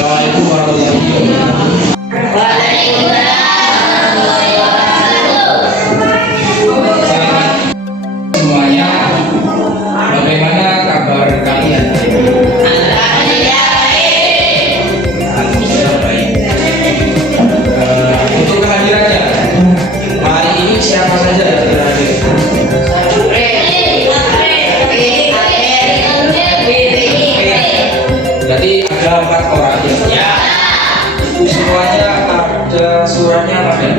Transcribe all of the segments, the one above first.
Assalamualaikum warahmatullahi wabarakatuh. Semuanya, bagaimana kabar kalian? Alhamdulillah baik. Untuk kehadirannya, hari ini siapa saja yang terhadir? Berarti ada 4 orang ya. Itu semuanya ada suratnya apa kan?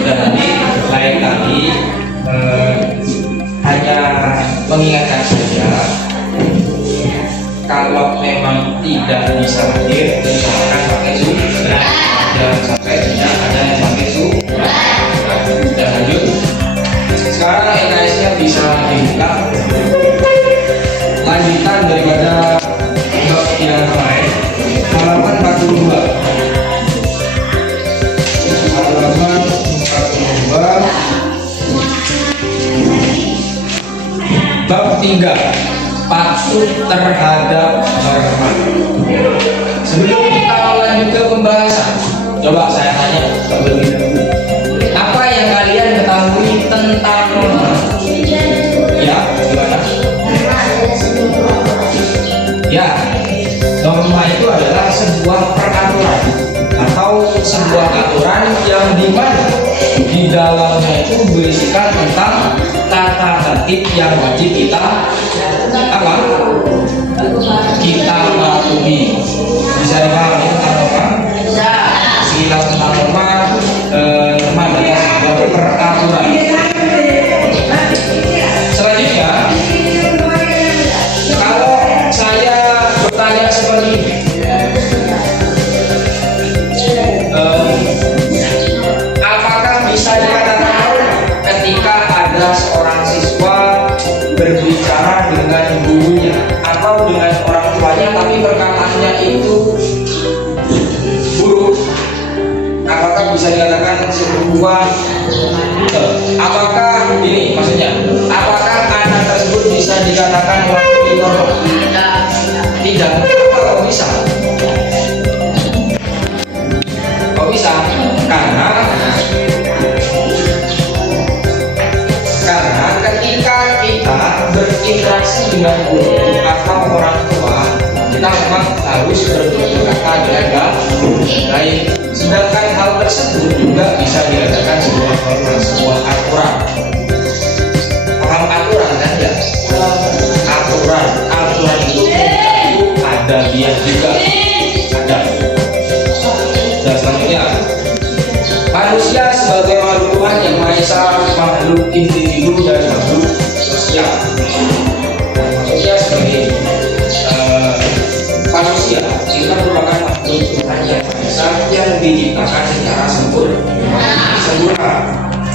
Dan nanti lain kali hanya mengingatkan saja, kalau memang tidak bisa hadir, usahakan pakai Zoom. Jangan sampai tidak ada yang pakai Zoom. Dan lanjut. Sekarang NKS-nya bisa dibuka. Lanjutan daripada bab yang kemarin, halaman 42. Halaman 42. Bab 3, patuh terhadap hormat. Sebelum kita lanjut ke pembahasan, coba saya tanya terlebih dahulu, apa yang kalian ketahui tentang norma? Ya, gimana? Ya, norma itu adalah sebuah peraturan atau sebuah aturan yang dimana di dalamnya itu berisikan tentang tata tertib yang wajib kita apa? Kita patuhi. Bisa dipahami tentang norma? Bisa. Sekitar tentang norma, norma adalah sebuah peraturan. Selanjutnya, kalau saya bertanya seperti ini, apakah bisa dikatakan ketika ada seorang siswa berbicara dengan gurunya atau dengan orang tuanya tapi perkataannya itu buruk, apakah bisa dikatakan sebuah apakah ini maksudnya, apakah anak tersebut bisa dikatakan melakukan norma? Tidak. Kok bisa? Kok bisa? Karena ketika kita berinteraksi dengan guru atau orang tua, kita memang harus bertutur kata dengan baik. Sedangkan hal tersebut juga bisa dikatakan sebuah norma, sebuah aturan. Paham aturan kan ya? Aturan itu ada dia juga ada. Dan selanjutnya, manusia sebagai makhluk Tuhan yang Maha Esa, makhluk individu dan makhluk sosial. Maksudnya sebagai manusia, kita merupakan makhluk Tuhan yang Maha Esa yang diciptakan secara sempurna.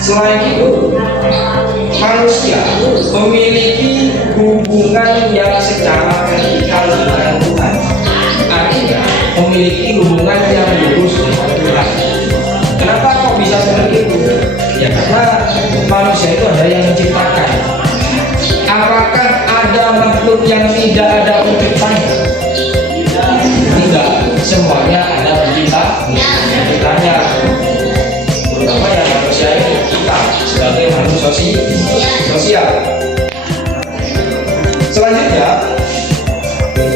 Selain itu, manusia memiliki hubungan yang secara vertikal dengan Tuhan. Artinya, memiliki hubungan yang lurus dengan Tuhan. Kenapa kok bisa seperti itu? Ya karena manusia itu ada yang menciptakan. Apakah ada makhluk yang tidak ada penciptanya? Tidak, semuanya ada penciptanya. Terutama yang manusia ini, kita sebagai makhluk sosial. Selanjutnya,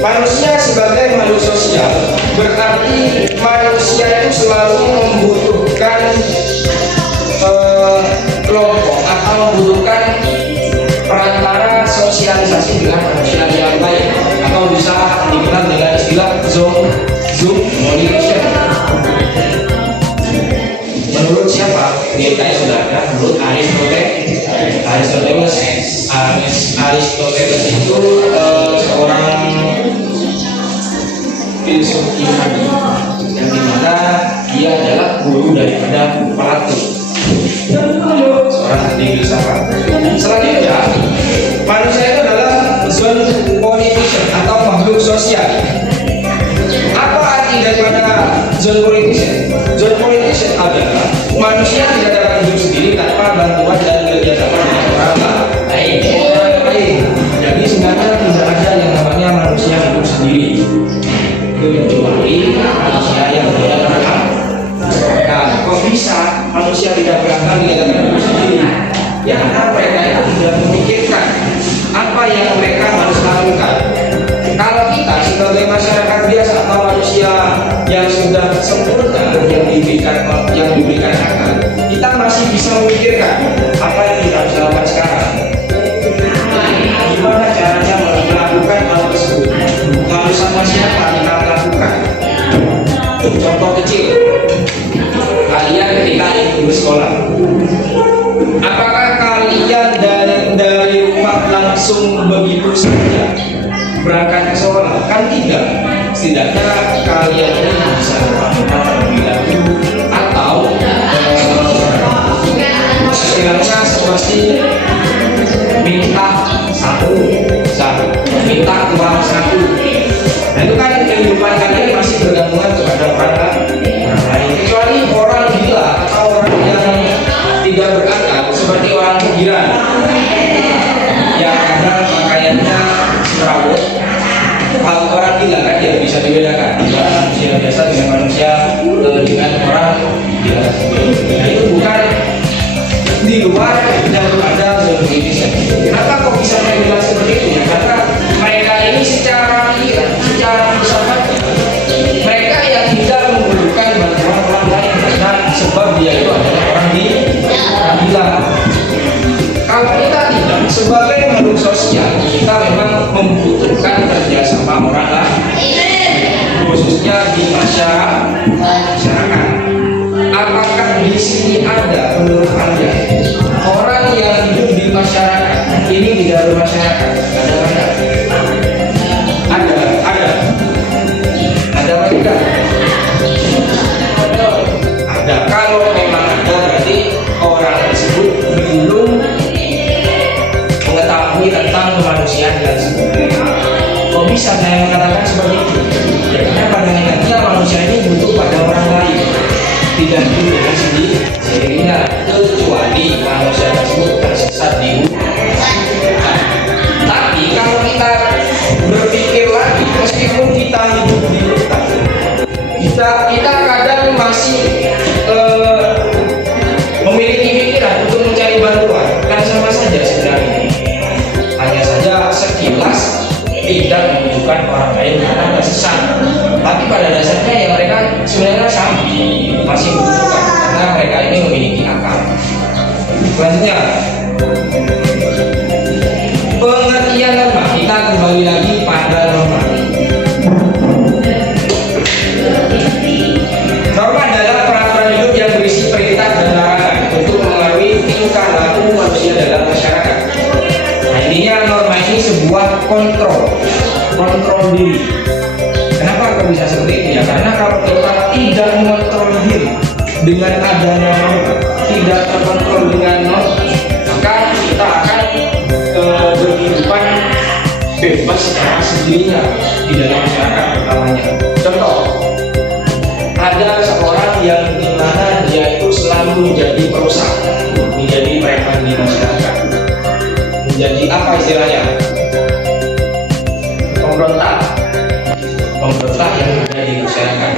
manusia sebagai makhluk sosial berarti manusia itu selalu membutuhkan kelompok atau membutuhkan perantara sosialisasi dengan manusia yang lain, atau bisa dikenal dengan istilah Zoom communication. Menurut siapa? Kita sudah ada. Menurut Aristoteles itu seorang filsuf Yunani yang dimana dia adalah guru daripada Plato, seorang ahli filsafat. Selanjutnya, manusia itu adalah zone politician atau makhluk sosial. Apa arti daripada zone politician? Zone politician adalah manusia tidak dapat hidup sendiri tanpa bantuan dan kerjasama dengan orang lain. Jadi sebenarnya tidak ada yang namanya manusia hidup sendiri. kecuali manusia yang tidak berakal. Nah, kok bisa manusia tidak berakal dikatakan itu sendiri? Ya karena mereka itu tidak memikirkan apa yang mereka harus lakukan. Kalau kita sebagai masyarakat biasa atau manusia yang sudah sempurna yang diberikan akal, kita masih bisa memikirkan apa yang kita harus lakukan sekarang. Gimana caranya melakukan hal tersebut? Lalu sama siapa kita melakukan? Contoh kecil, kalian ketika ingin bersekolah, apakah kalian dari rumah langsung begitu saja berangkat ke sekolah? Kan tidak. Setidaknya kalian ini bisa melakukan terlebih dahulu atau istilahnya seperti minta minta uang saku. Nah itu kan kehidupan kalian masih bergantungan kepada orang lain, kecuali orang gila atau orang yang tidak berakal seperti orang kegiran yang kadang pakaiannya semerawut. Kalau orang gila kan dia bisa dibedakan antara manusia biasa dengan manusia dengan orang gila. Nah itu bukan di luar daripada berbeda. Kenapa kok bisa mereka seperti itu? Ya karena mereka ini secara pikiran, secara filsafat, mereka yang tidak memerlukan bantuan orang lain karena sebab dia itu adalah orang gila. Kalau kita tidak, sebagai makhluk sosial, kita memang membutuhkan kerjasama orang lain, khususnya di masyarakat. Apakah di sini ada menurut Anda orang yang hidup di masyarakat ini tidak bermasyarakat? Ada apa tidak? Ada. Kalau memang ada, berarti orang tersebut belum mengetahui tentang kemanusiaan dan sebagainya. Kok bisa saya mengatakan seperti itu? Ya, karena pada intinya manusia ini butuh pada orang lain, tidak hidup dengan sendirinya, kecuali manusia tersebut tersesat di hutan. Tapi kalau kita berpikir lagi, meskipun kita hidup di hutan, kita kadang masih memiliki pikiran untuk mencari bantuan, kan sama saja sebenarnya. Hanya saja sekilas tidak membutuhkan orang lain karena tersesat. Tapi pada dasarnya ya mereka sebenarnya sama, masih membutuhkan karena mereka ini memiliki akal. Selanjutnya, pengertian norma. Kita kembali lagi pada norma. Norma adalah peraturan hidup yang berisi perintah dan larangan untuk mengaruhi tingkah laku manusia dalam masyarakat. Nah, intinya norma ini sebuah kontrol diri. Kenapa kok bisa seperti itu ya? Karena kalau kita tidak mengontrol diri dengan adanya norma, tidak terkontrol dengan norma, maka kita akan berkehidupan bebas secara sendirinya di dalam masyarakat utamanya. Contoh, ada seorang yang dimana dia itu selalu menjadi perusak, menjadi preman di masyarakat, menjadi apa istilahnya? Pemberontak yang ada di masyarakat.